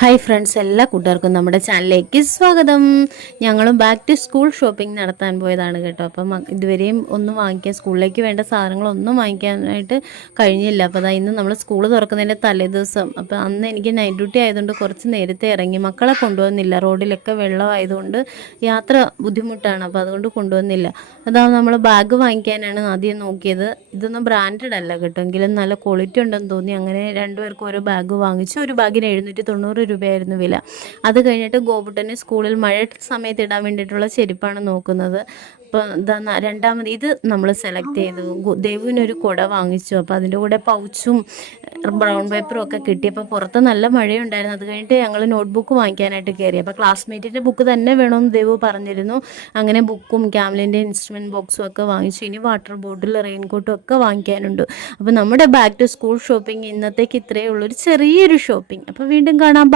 Hi friends, എല്ലാ കൂട്ടുകാർക്കും നമ്മുടെ ചാനലിലേക്ക് സ്വാഗതം. ഞങ്ങളും ബാക്ക് ടു സ്കൂൾ ഷോപ്പിംഗ് നടത്താൻ പോയതാണ് കേട്ടോ. അപ്പം ഇതുവരെയും ഒന്നും വാങ്ങിക്കാൻ, സ്കൂളിലേക്ക് വേണ്ട സാധനങ്ങളൊന്നും വാങ്ങിക്കാനായിട്ട് കഴിഞ്ഞില്ല. അപ്പോൾ അതാ ഇന്ന് നമ്മൾ സ്കൂൾ തുറക്കുന്നതിൻ്റെ തലേദിവസം. അപ്പോൾ അന്ന് എനിക്ക് നൈറ്റ് ഡ്യൂട്ടി ആയതുകൊണ്ട് കുറച്ച് നേരത്തെ ഇറങ്ങി. മക്കളെ കൊണ്ടുവന്നില്ല, റോഡിലൊക്കെ വെള്ളമായതുകൊണ്ട് യാത്ര ബുദ്ധിമുട്ടാണ്. അപ്പോൾ അതുകൊണ്ട് കൊണ്ടുവന്നില്ല. അതാ നമ്മൾ ബാഗ് വാങ്ങിക്കാനാണ് ആദ്യം നോക്കിയത്. ഇതൊന്നും ബ്രാൻഡഡ് അല്ല കേട്ടോ, എങ്കിലും നല്ല ക്വാളിറ്റി ഉണ്ടെന്ന് തോന്നി. അങ്ങനെ രണ്ടുപേർക്കും ഓരോ ബാഗ് വാങ്ങിച്ചു. ഒരു ബാഗിന് 790 രൂപയായിരുന്നു വില. അത് കഴിഞ്ഞിട്ട് ഗോപുട്ടന് സ്കൂളിൽ മഴ സമയത്ത് ഇടാൻ വേണ്ടിയിട്ടുള്ള ചെരുപ്പാണ് നോക്കുന്നത്. അപ്പോൾ രണ്ടാമത് ഇത് നമ്മൾ സെലക്ട് ചെയ്തു. ദേവുവിനൊരു കുട വാങ്ങിച്ചു. അപ്പോൾ അതിൻ്റെ കൂടെ പൗച്ചും ബ്രൗൺ പേപ്പറും ഒക്കെ കിട്ടി. അപ്പോൾ പുറത്ത് നല്ല മഴയുണ്ടായിരുന്നു. അത് കഴിഞ്ഞിട്ട് ഞങ്ങൾ നോട്ട്ബുക്ക് വാങ്ങിക്കാനായിട്ട് കയറി. അപ്പോൾ ക്ലാസ്മേറ്റിൻ്റെ ബുക്ക് തന്നെ വേണമെന്ന് ദേവു പറഞ്ഞിരുന്നു. അങ്ങനെ ബുക്കും ക്യാമലിൻ്റെ ഇൻസ്ട്രുമെൻറ്റ് ബോക്സും ഒക്കെ വാങ്ങിച്ചു. ഇനി വാട്ടർ ബോട്ടിൽ, റെയിൻകോട്ടും ഒക്കെ വാങ്ങിക്കാനുണ്ട്. അപ്പോൾ നമ്മുടെ ബാക്ക് ടു സ്കൂൾ ഷോപ്പിംഗ് ഇന്നത്തേക്ക് ഇത്രയേ ഉള്ളൂ, ഒരു ചെറിയൊരു ഷോപ്പിംഗ്. അപ്പോൾ വീണ്ടും കാണാം.